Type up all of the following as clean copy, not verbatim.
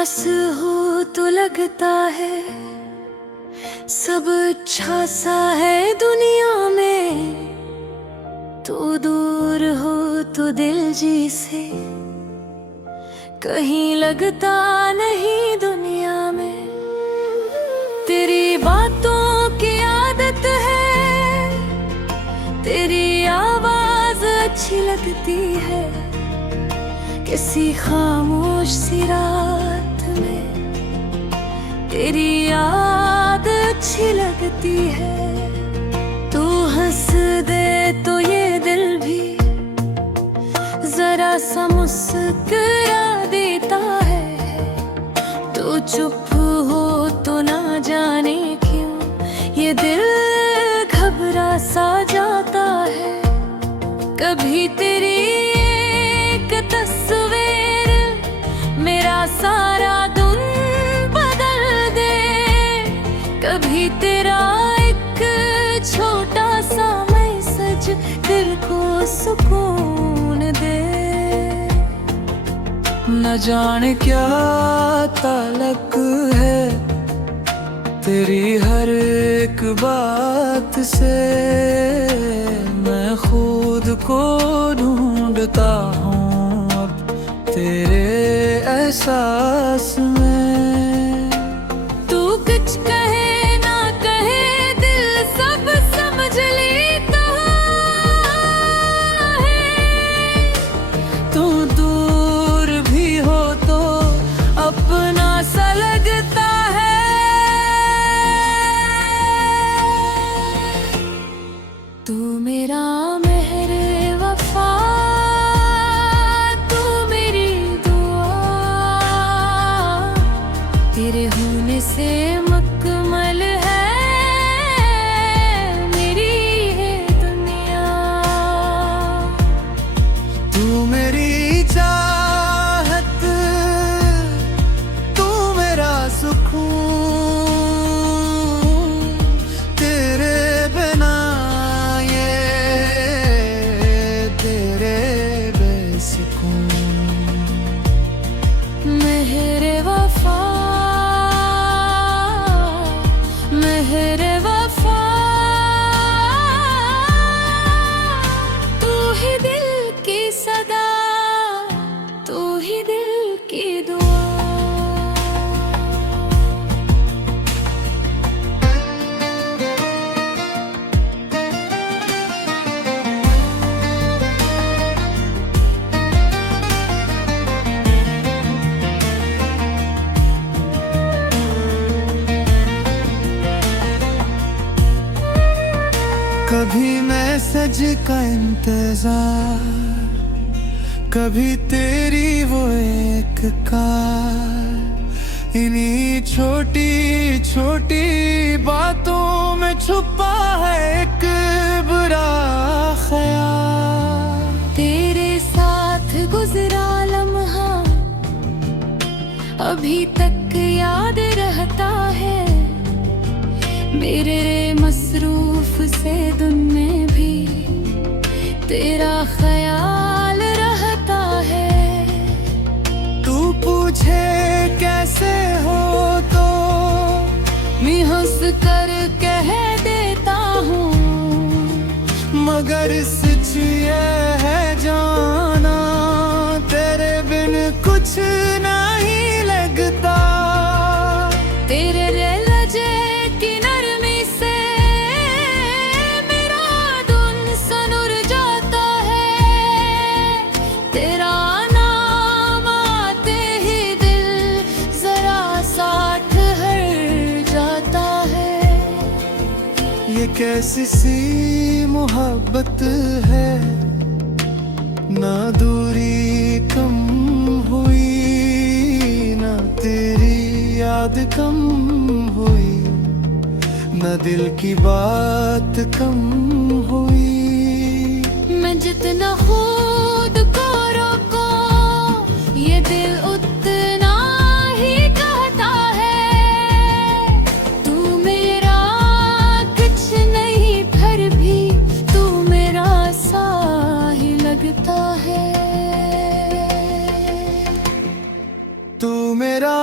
पास हो तो लगता है सब अच्छा सा है दुनिया में, तू दूर हो तो दिल जी से कहीं लगता नहीं दुनिया में। तेरी बातों की आदत है, तेरी आवाज अच्छी लगती है, किसी खामोश सी रात में तेरी याद अच्छी लगती है। तू हंस दे तो ये दिल भी जरा सा मुस्कुरा देता है, तू चुप हो तो ना जाने क्यों ये दिल घबरा सा जाता है। कभी तेरी एक तस्वीर मेरा सारा दिन बदल दे, कभी तेरा एक छोटा सा मैसेज दिल को सुकून दे। न जाने क्या ताल्लुक है तेरी हर एक बात से, मैं खुद को ढूंढता हूँ अब तेरे एहसास में। तू कुछ कहे ना कहे दिल सब समझ लेता है, तू दूर भी हो तो अपना सा लगता है। तू मेरा मेहरे वफा, तू मेरी दुआ, तेरे होने से मुकम्मल है मेरी ये दुनिया। तू मेरी चाहत, तू मेरा सुकून, तेरे बिना ये तेरे बेसुकून। मेहरे वफा, मेहरे वफा, तू ही दिल की सदा, तू ही दिल की दुआ। कभी मैसेज का इंतजार, कभी तेरी वो एक कार, इन्हीं छोटी छोटी बातों में छुपा है एक बुरा ख्याल। तेरे साथ गुजरा लम्हा अभी तक याद रहता है, मेरे मसरूफ से दिन में भी तेरा ख्याल रहता है। तू पूछे कैसे हो तो मैं हंस कर कह देता हूँ, मगर सच ये है जाना तेरे बिन कुछ नहीं लगता। तेरे लहजे की नरमी से मेरा धुन सनुर जाता है, तेरा नाम आते ही दिल जरा साथ हट जाता है। ये कैसी सी मोहब्बत है, ना दूरी कम हुई, ना तेरी याद कम हुई, ना दिल की बात कम हुई। मैं जितना खुद को रोको ये दिल उतना ही कहता है। तू मेरा कुछ नहीं फिर भी तू मेरा सा ही लगता है। तू मेरा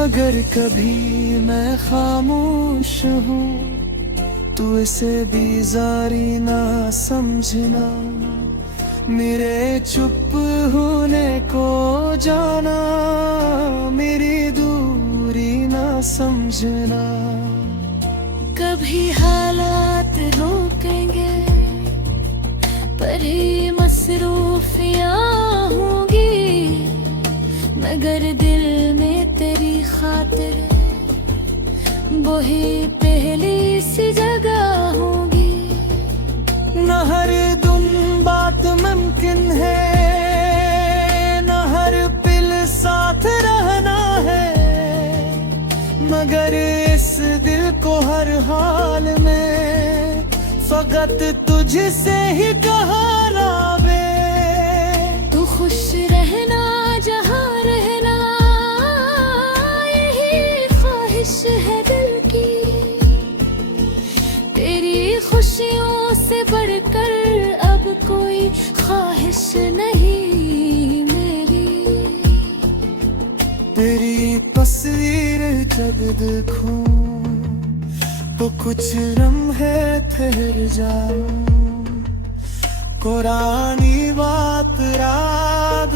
अगर कभी मैं खामोश हूँ तू इसे बीजारी ना समझना, मेरे चुप होने को जाना मेरी दूरी ना समझना। कभी हालात रोकेंगे पर ही मसरूफियाँ होंगी, मगर दिल में तेरी खातिर वही पहली सी जगह होगी। न हर दिन बात मुमकिन है, न हर पिल साथ रहना है, मगर इस दिल को हर हाल में फकत तुझसे ही कहना बे। तू खुश रहना जहाँ रहना, यही ख्वाहिश है दिल की, तेरी खुशियों से बढ़कर अब कोई ख्वाहिश नहीं मेरी। तेरी तस्वीर जब देखूं तो कुछ लम्हे ठहर जाऊं, कुरानी बात याद